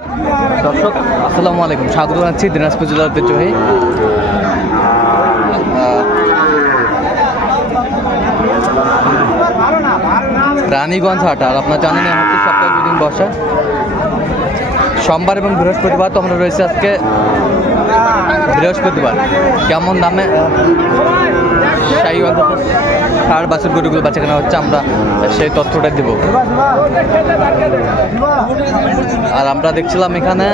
দর্শক আসসালামু আলাইকুম, স্বাগত জানাচ্ছি দিনাজপুর জেলার ঐতিহ্যবাহী রানীগঞ্জ হাট। আর আপনার জানেন হচ্ছে সপ্তাহে দুদিন বসা, সোমবার এবং বৃহস্পতিবার। তো আমরা রয়েছে আজকে বৃহস্পতিবার। কেমন দামে শাহিওয়াল ষাঁড় বাছুর গরুগুলো বেচা কেনা হচ্ছে, আমরা সেই তথ্যটা দেব। আর আমরা দেখছিলাম এখানে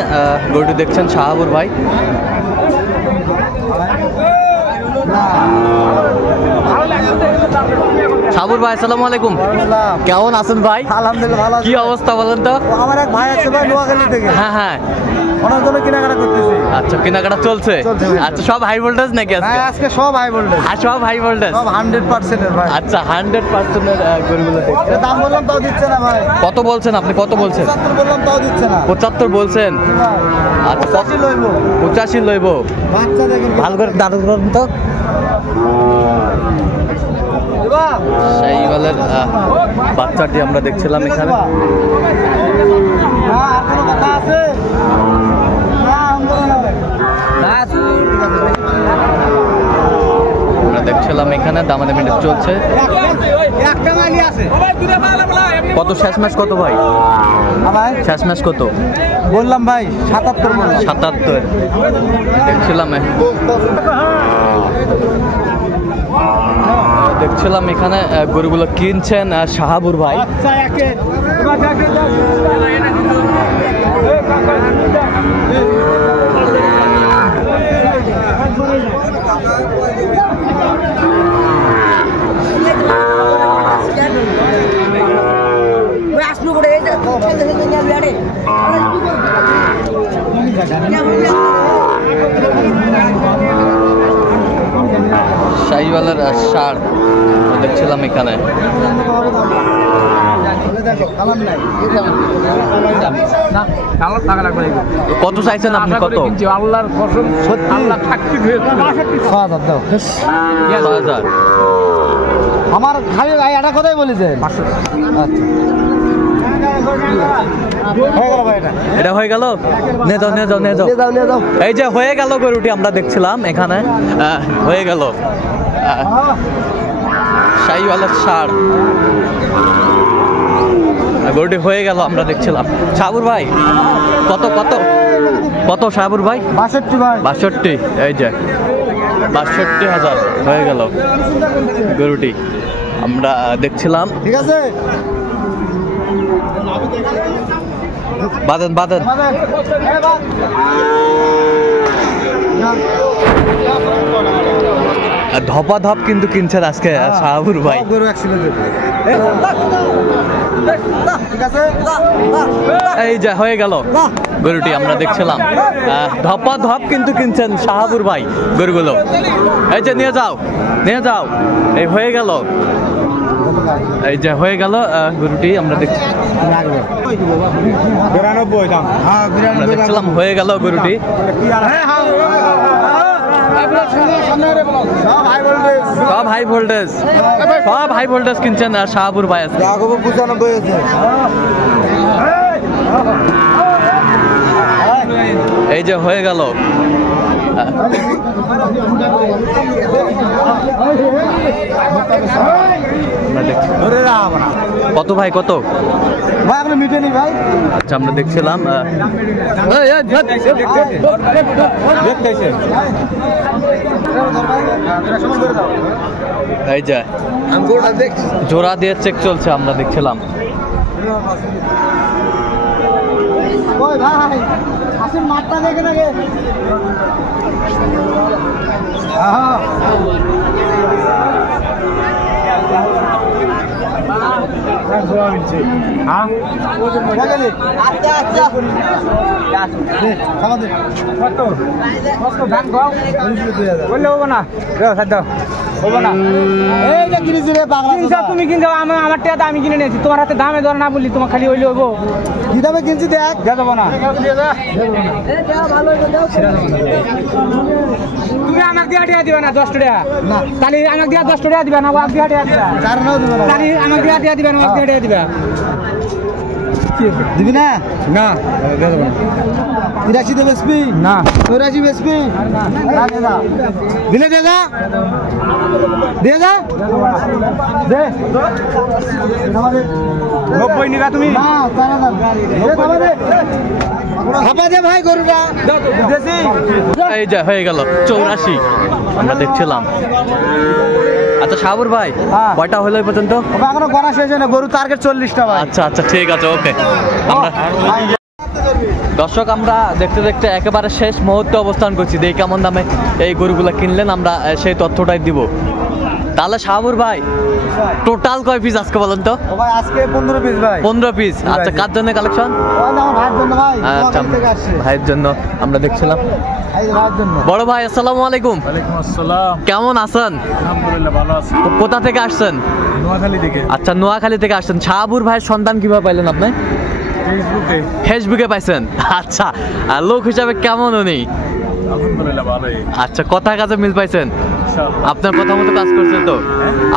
গরুটি দেখছেন শাহাবুর ভাই। শাহাবুর ভাই আসসালামু আলাইকুম, কেমন আছেন ভাই? আলহামদুলিল্লাহ ভালো। কি অবস্থা বলেন তো? আমার এক ভাই আছে ভাই নোয়াখালী থেকে। হ্যাঁ হ্যাঁ, ওনার জন্য কেনাকাটা করতেছি। আচ্ছা কেনাকাটা চলছে। আচ্ছা সব হাই ভোল্টেজ নাকি আজকে? হ্যাঁ আজকে সব হাই ভোল্টেজ। আর সব হাই ভোল্টেজ, সব 100% এর ভাই। আচ্ছা 100% এর গরুগুলো দেখছেন। দাম বললাম তাও দিচ্ছে না ভাই। কত বলছেন আপনি? কত বলছেন? 75 বললাম তাও দিচ্ছে না। 75 বলছেন? আচ্ছা 85 লইব। 85 লইব। বাচ্চা দেখেন ভালো করে দাঁড় করুন তো। শাহিওয়ালের বাচ্চাটি আমরা দেখছিলাম এখানে। আর কোনো কথা আছে? আমরা দেখছিলাম এখানে দামাদামি চলছে। একটা মালি আছে। কত শেষ ম্যাচ কত ভাই? ভাই শেষ ম্যাচ কত বললাম ভাই 77 বললাম। 77 দেখছিলাম এখানে গরুগুলো কিনছেন শাহাবুর ভাই। শাহিওয়ালের ষাঁড় দেখছিলাম এখানে। কত চাইছেন আপনি? কত? আল্লাহর কসম আল্লাহ সাক্ষী দিয়ে 6000 দাও। 6000 আমার খালি এটা কথাই বলেছেন। আচ্ছা এটা হয়ে গেল। নে যাও নে যাও নে যাও। এই যে হয়ে গেল গরুটি আমরা দেখছিলাম এখানে, হয়ে গেল শাহিওয়ালের ষাঁড় গরুটি হয়ে গেল আমরা দেখছিলাম। শাহাবুর ভাই কত কত কত শাহাবুর ভাই? 62 ভাই। 62। এই যে 62,000 হয়ে গেল গরুটি আমরা দেখছিলাম। ঠিক আছে বাঁধেন বাঁধেন। ধপা ধপ কিন্তু কিনছেন আজকে শাহাবুর ভাই। এই যে হয়ে গেল গরুটি আমরা দেখছিলাম। ধপা ধপ কিন্তু কিনছেন শাহাবুর ভাই গরুগুলো। এই যে নিয়ে যাও নিয়ে যাও। এই হয়ে গেল, এই যে হয়ে গেল গরুটি আমরা দেখছি। আমরা দেখছিলাম হয়ে গেল গরুটি। সব হাই ভোল্টেজ, সব হাই ভোল্টেজ কিনছেন শাহাবুর ভাই আছে। এই যে হয়ে গেল কত ভাই? কত ভাই আপনি মিটেনি ভাই? আচ্ছা আমরা দেখছিলাম এই যে জোড়া দিয়ে চেক চলছে আমরা দেখছিলাম। ওই ভাই আসেন মাঠটা দেখে নাকি। তুমি কিনছো আমার টাকা আমি কিনে নিয়েছি, তোমার হাতে দামে ধর না বললি তোমার খালি হইলে হইব। কি দামে কিনছি দেখ যাবো না। তুমি আমাকে দিয়ে টাকা দিবে না 10 টাকা, তাহলে আমাকে দিয়ে 10 টাকা দিবে না, আমাকে দিয়ে টাকা দিবে, তাহলে আমাকে দিয়ে টাকা দিবে না, আমাকে দিয়ে টাকা দিবে। দিবি না না দিয়ে দেবো না। 83 দে বেসপি না 84 বেসপি না দে না দিলে দে যা দে যা দে আমাদের 90 নিবা তুমি না তারা না দে বাবা দে খাপা দে ভাই গরুটা দেশি এই যে হয়ে গেল 84 আমরা দেখছিলাম। আচ্ছা শাহাবুর ভাই হ্যাঁ। কয়টা হলো এই পর্যন্ত? বাবা এখনো গণা শেষ হয় না গরু টার্গেট 40টা ভাই আচ্ছা আচ্ছা ঠিক আছে ওকে। আমরা দর্শক আমরা দেখতে দেখতে একেবারে শেষ মুহূর্তে অবস্থান করছি, দেখি কেমন দামে এই গরুগুলো কিনলেন, আমরা সেই তথ্যটাই দিব। তাহলে শাহাবুর ভাই টোটাল কয় পিস আজকে বলেন তো? ও ভাই আজকে 15 পিস ভাই 15 পিস। আচ্ছা কার জন্য কালেকশন? ওই না আমার ভাইয়ের জন্য ভাই আচ্ছা থেকে আসছে ভাইয়ের জন্য আমরা দেখছিলাম। এই যে ভাইয়ের জন্য বড় ভাই আসসালামু আলাইকুম, ওয়ালাইকুম আসসালাম। কেমন আছেন? আলহামদুলিল্লাহ ভালো আছি। কোথা থেকে আসছেন? নোয়াখালী থেকে আচ্ছা নোয়াখালী থেকে আসছেন। শাহাবুর ভাইয়ের সন্ধান কিভাবে পাইলেন আপনি? ফেসবুকে। ফেসবুকে পাইছেন। আচ্ছা আর লোক হিসাবে কেমন উনি? আলহামদুলিল্লাহ ভালোই আচ্ছা কথা কাজে মিল পাইছেন? ইনশাআল্লাহ। আপনার কথা মতো কাজ করছে তো?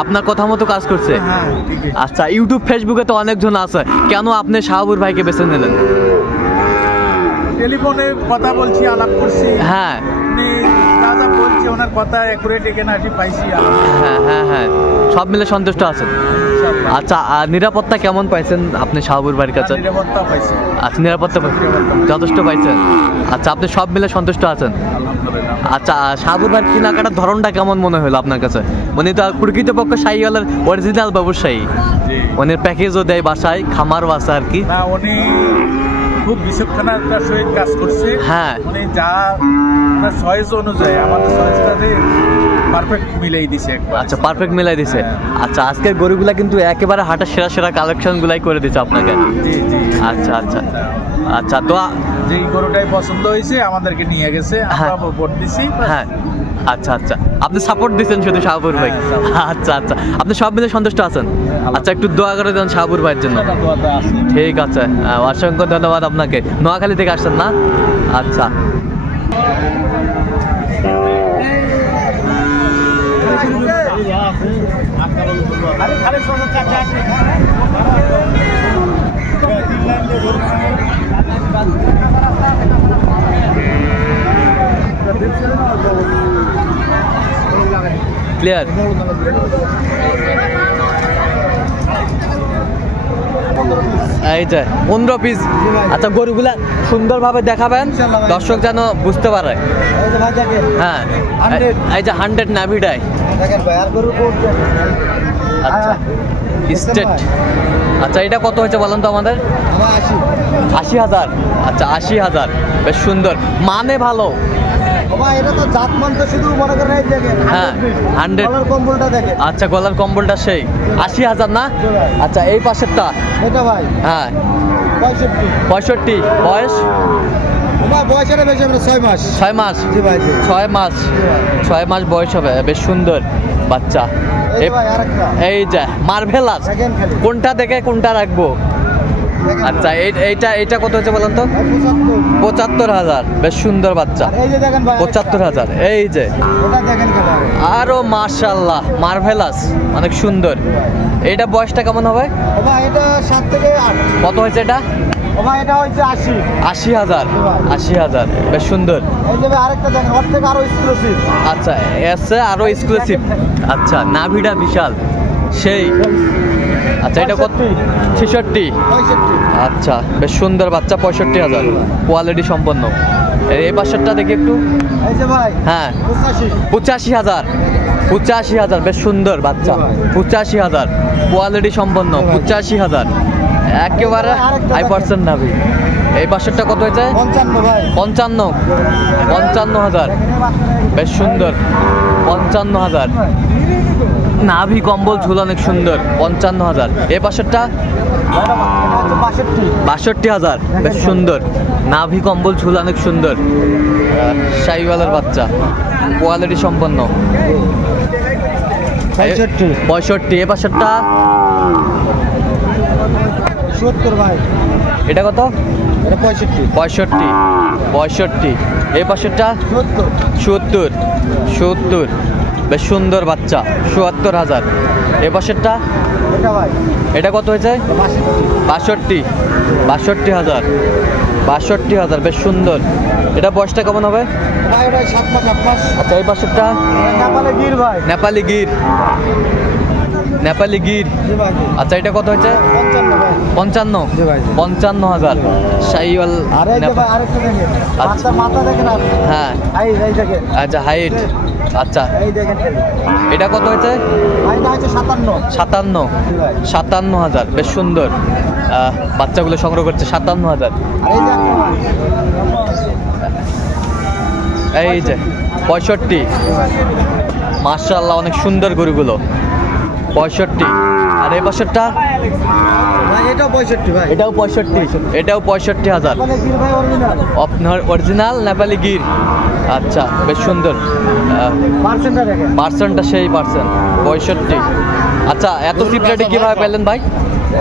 আপনার কথা মতো কাজ করছে? হ্যাঁ ঠিকই। আচ্ছা ইউটিউব ফেসবুকে তো অনেকজন আছে, কেন আপনি শাহাবুর ভাইকে বেছে নিলেন? টেলিফোনে কথা বলছি, আলাপ করছি, হ্যাঁ উনি যা যা বলছে ওনার কথা অ্যাকুরেট এখানে আসি পাইছি। হ্যাঁ হ্যাঁ হ্যাঁ সব মিলে সন্তুষ্ট আছেন? ইনশাআল্লাহ। আচ্ছা আর নিরাপত্তা কেমন পাইছেন আপনি শাহাবুর ভাইয়ের কাছে? নিরাপত্তা পাইছি আচ্ছা নিরাপত্তা যথেষ্ট পাইছেন। আচ্ছা আপনি সব মিলে সন্তুষ্ট আছেন? আলহামদুলিল্লাহ। আচ্ছা শাহাবুর ভাইয়ের কেনাকাটার ধরনটা কেমন মনে হলো আপনার কাছে? উনি তো প্রকৃতপক্ষে শাহিওয়ালের অরিজিনাল ব্যবসায়ী, জি। উনি প্যাকেজও দেয় বাসায়, খামার বাসা আর কি। না উনি খুব বিচক্ষণতার সহিত কাজ করছে। হ্যাঁ। উনি যা ওনার চয়েস অনুযায়ী আমাদের চয়েসটাতে পারফেক্ট মিলাই দিছে একবার। আচ্ছা পারফেক্ট মিলাই দিছে। হ্যাঁ। আচ্ছা আজকের গরুগুলা কিন্তু একেবারে হাটের সেরা সেরা কালেকশন গুলাই করে দিচ্ছে আপনাকে। জি জি। আচ্ছা আচ্ছা আচ্ছা তো যেই গরুটাই পছন্দ হয়েছে আমাদেরকে নিয়ে গেছে, হ্যাঁ। আমরা ভোট দিছি। হ্যাঁ আচ্ছা আচ্ছা আপনি সাপোর্ট দিচ্ছেন শুধু শাহাবুর ভাই? হ্যাঁ, support। আচ্ছা আচ্ছা আপনি সব মিলে সন্তুষ্ট আছেন? আচ্ছা একটু দোয়া করে দেন শাহাবুর ভাইয়ের জন্য। দোয়াতে আছে। ঠিক আছে অসংখ্য ধন্যবাদ আপনাকে। নোয়াখালী থেকে আসছেন না? আচ্ছা ক্লিয়ার। এই যে 15 পিস। আচ্ছা গরুগুলা সুন্দরভাবে দেখাবেন দর্শক যেন বুঝতে পারে। এই যে ভাই দেখেন হ্যাঁ 100 এই যে 100 নাভিডাই। দেখেন ভাই আর গরু কোট আচ্ছা স্টেট। আচ্ছা এটা কত হয়েছে বলেন তো আমাদের? আমার 80 80,000। আচ্ছা 80,000 বেশ সুন্দর, মানে ভালো। বাবা এটা তো জাতমান তো শুধু মনে করেন এই দেখেন হ্যাঁ, 100 কলার কম্বলটা দেখেন আচ্ছা গলার কম্বলটা সেই 80,000 না? আচ্ছা এই পাশেরটা? এটা ভাই হ্যাঁ 65 65। বয়স? আমার বয়সটা বেশি হবে 6 মাস 6 মাস। জি ভাই জি 6 মাস 6 মাস বয়স হবে, বেশ সুন্দর বাচ্চা। এই ভাই আরেকটা এই যে মার্ভেলাস, দেখেন খালি কোনটা দেখে কোনটা রাখবো? দেখেন আচ্ছা এইটা কত হচ্ছে বলেন তো? 75 75,000 বেশ সুন্দর বাচ্চা। আর এই যে দেখেন ভাই 75,000। এই যে ওটা দেখেন খালি আরো মাশাআল্লাহ মার্ভেলাস অনেক সুন্দর। এইটা বয়সটা কেমন হবে? বাবা এটা 7 থেকে 8 কত হয়েছে এটা? বাবা এটা হচ্ছে 80 80,000। 80,000 বেশ সুন্দর। এই যে ভাই আরেকটা দেখেন ওর থেকে আরো এক্সক্লুসিভ আচ্ছা এসে আরো এক্সক্লুসিভ। আচ্ছা নাভিটা বিশাল সেই। আচ্ছা এটা কত? 66। 65 আচ্ছা বেশ সুন্দর বাচ্চা, 65,000 কোয়ালিটি সম্পন্ন। এই পাশেরটা দেখি একটু। এই যে ভাই হ্যাঁ 85 85,000। 85,000 বেশ সুন্দর বাচ্চা। 85,000 কোয়ালিটি সম্পন্ন। 85,000 একেবারে হাই পার্সেন্ট নাভি। এই পাশেরটা কত হয়েছে? 55 ভাই 55,000 বেশ সুন্দর। 55,000 নাভি কম্বল ঝুল অনেক সুন্দর। 55,000। এই পাশেরটা 62,000 বেশ সুন্দর, নাভি কম্বল ঝুল অনেক সুন্দর। শাহিওয়ালের বাচ্চা কোয়ালিটি সম্পন্ন। 65। এ পাশেরটা 70 ভাই এটা কত? এটা 65 65। এই পাশেরটা 70 বেশ সুন্দর বাচ্চা। 74,000। এ পাশেরটা এটা ভাই এটা কত হয়েছে? 62,000 62,000 বেশ সুন্দর। এটা বয়সটা কেমন হবে? ভাই ওটা 7 মাস 8 মাস। আচ্ছা এই পাশেরটা নেপালে গির ভাই। নেপালি গির। নেপালি গির। জি ভাই। আচ্ছা এটা কত হয়েছে? 55 ভাই। 55 জি ভাই। 55,000 শাহিওয়াল। আরে এই যে ভাই আরেকটা দেখেন। আচ্ছা। মাথা দেখেন আপনি। হ্যাঁ এই দেখেন। আচ্ছা হাইট। আচ্ছা এই দেখেন। এটা কত হয়েছে? ভাই এটা হচ্ছে 57। 57 জি ভাই। 57,000 বেশ সুন্দর। বাচ্চাগুলো সংগ্রহ করছে 57,000। আর এই যে একটা ভাই। এই যে 65। মাশাআল্লাহ অনেক সুন্দর গরুগুলো। 65। আর এই পাশেরটা ভাই এটাও 65 ভাই। এটাও 65। এটাও 65,000 নেপালে গির ভাই অরিজিনাল। আপনার অরিজিনাল নেপালি গির। আচ্ছা বেশ সুন্দর। পার্সেন্টটা দেখেন। পার্সেন্টটা সেই পার্সেন্ট 65। আচ্ছা এত চিপ রেটে কিভাবে পেলেন ভাই?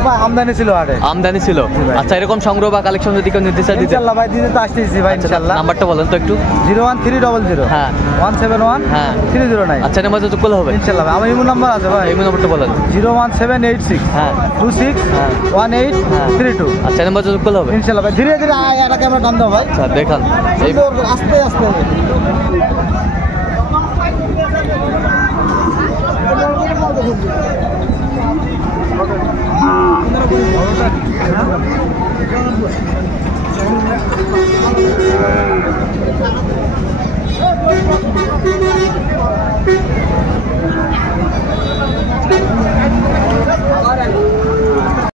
ভাই আমদানি ছিল হাটে। আমদানি ছিল। ভাই। আচ্ছা এরকম সংগ্রহ বা কালেকশন যদি কেউ নির্দেশ দিতে ইনশাআল্লাহ ভাই দিতে তো আসতেছি ভাই ইনশাআল্লাহ। নাম্বারটা বলেন তো একটু। 01300 হ্যাঁ 171 হ্যাঁ 309। আচ্ছা এর মধ্যে যোগ করলে হবে। ইনশাআল্লাহ ভাই। আমার ইমো নাম্বার আছে ভাই। এই নাম্বারটা বলেন। 01786 হ্যাঁ 26 হ্যাঁ 1832। আচ্ছা এর মধ্যে যোগ করলে হবে। ইনশাআল্লাহ ভাই। ধীরে ধীরে এটাকে আমরা টান দাও ভাই। আচ্ছা দেখান এই আস্তে আস্তে